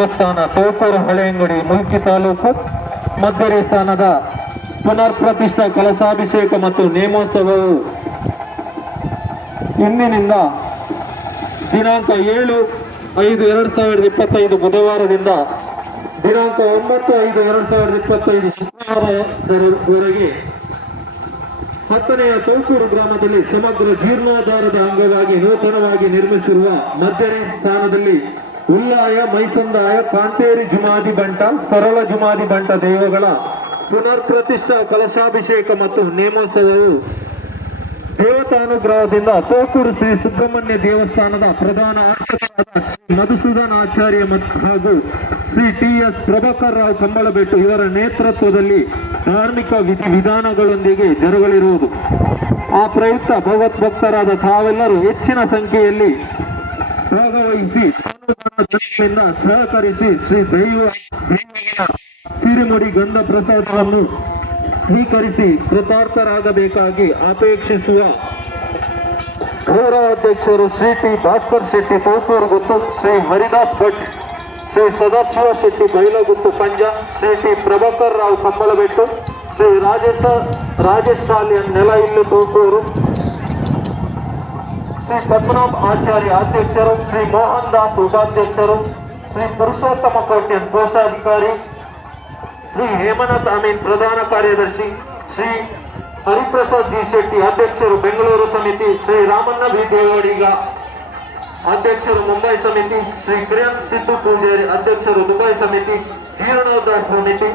ದೇವಸ್ಥಾನ ತೋಕೂರು ಹಳೆಯಂಗಡಿ ಮುಲ್ಕಿ ತಾಲೂಕು ಮದ್ದರಿ ಸ್ಥಾನದ ಪುನರ್ ಪ್ರತಿಷ್ಠಾ ಕಲಸಾಭಿಷೇಕ ಮತ್ತು ನೇಮೋತ್ಸವವು ಇಂದಿನಿಂದ ದಿನಾಂಕ ಏಳು ಐದು ಎರಡು ಸಾವಿರದ ಇಪ್ಪತ್ತೈದು ಬುಧವಾರದಿಂದ ದಿನಾಂಕ ಒಂಬತ್ತು ಐದು ಎರಡು ಸಾವಿರದ ಇಪ್ಪತ್ತೈದು ಶುಕ್ರವಾರದವರೆಗೆ ಹತ್ತನೆಯ ತೋಕೂರು ಗ್ರಾಮದಲ್ಲಿ ಸಮಗ್ರ ಜೀರ್ಣೋದ್ಧಾರದ ಅಂಗವಾಗಿ ನೂತನವಾಗಿ ನಿರ್ಮಿಸಿರುವ ಮಧ್ಯರಿ ಸ್ಥಾನದಲ್ಲಿ ಉಲ್ಲಾಯ ಮೈಸಂದಾಯ ಕಾಂತೇರಿ ಜುಮಾದಿ ಬಂಟ, ಸರಳ ಜುಮಾದಿ ಬಂಟ ದೇವಗಳ ಪುನರ್ ಪ್ರತಿಷ್ಠಾ ಕಲಶಾಭಿಷೇಕ ಮತ್ತು ನೇಮೋತ್ಸವವು ದೇವತಾನುಗ್ರಹದಿಂದ ತೋಕೂರು ಶ್ರೀ ಸುಬ್ರಹ್ಮಣ್ಯ ದೇವಸ್ಥಾನದ ಪ್ರಧಾನ ಅರ್ಚಕರಾದ ಮಧುಸೂದನ್ ಆಚಾರ್ಯ ಮತ್ತು ಹಾಗೂ ಶ್ರೀ ಟಿ ಎಸ್ ಪ್ರಭಾಕರ್ ರಾವ್ ಕಂಬಳಬೆಟ್ಟು ಇವರ ನೇತೃತ್ವದಲ್ಲಿ ಧಾರ್ಮಿಕ ವಿಧಿ ವಿಧಾನಗಳೊಂದಿಗೆ ಜರುಗಲಿರುವುದು. ಆ ಪ್ರಯುಕ್ತ ಭಗವತ್ ಭಕ್ತರಾದ ತಾವೆಲ್ಲರೂ ಹೆಚ್ಚಿನ ಸಂಖ್ಯೆಯಲ್ಲಿ ಭಾಗವಹಿಸಿ ಜನಗಳಿಂದ ಸಹಕರಿಸಿ ಶ್ರೀ ದೈವ ಸಿರಿಮುಡಿ ಗಂಧ ಪ್ರಸಾದವನ್ನು ಸ್ವೀಕರಿಸಿ ಕೃತಾರ್ಥರಾಗಬೇಕಾಗಿ ಅಪೇಕ್ಷಿಸುವ ಗೌರವಾಧ್ಯಕ್ಷರು ಶ್ರೀ ಟಿ ಭಾಸ್ಕರ್ ಶೆಟ್ಟಿ ತೋಪೂರು ಗುತ್ತು ಶ್ರೀ ಹರಿದಾಸ್ ಭಟ್, ಶ್ರೀ ಸದಾಶಿವ ಶೆಟ್ಟಿ, ಬೈಲಗುತ್ತು ಪಂಜ, ಶ್ರೀ ಟಿ ಪ್ರಭಾಕರ್ ರಾವ್, ಕಂಬಳಬೆಟ್ಟು, ಶ್ರೀ ರಾಜೇಶ, ರಾಜೇಶ್ ಶಾಲಿಯನ್ ನೆಲ ಇಲ್ಲಿ ತೋಪೂರು ಶ್ರೀ ಪದ್ಮನಾಭ್ ಆಚಾರ್ಯ ಅಧ್ಯಕ್ಷರು ಶ್ರೀ ಮೋಹನ್ ದಾಸ್ ಉಪಾಧ್ಯಕ್ಷರು ಶ್ರೀ ಪುರುಷೋತ್ತಮ ಕೋಟ್ಯನ್ ಕೋಶಾಧಿಕಾರಿ ಶ್ರೀ ಹೇಮನಾಥ್ ಅಮೀನ್ ಪ್ರಧಾನ ಕಾರ್ಯದರ್ಶಿ ಶ್ರೀ ಹರಿಪ್ರಸಾದ್ ಜಿ ಶೆಟ್ಟಿ ಅಧ್ಯಕ್ಷರು ಬೆಂಗಳೂರು ಸಮಿತಿ ಶ್ರೀ ರಾಮಣ್ಣ ಬಿ ದೇವಡಿಗ ಅಧ್ಯಕ್ಷರು ಮುಂಬೈ ಸಮಿತಿ ಶ್ರೀ ಕಿರಣ್ ಸಿದ್ದು ಪೂಜಾರಿ ಅಧ್ಯಕ್ಷರು ದುಬೈ ಸಮಿತಿ ಜೀರ್ಣೋದ್ಧಾರ ಸಮಿತಿ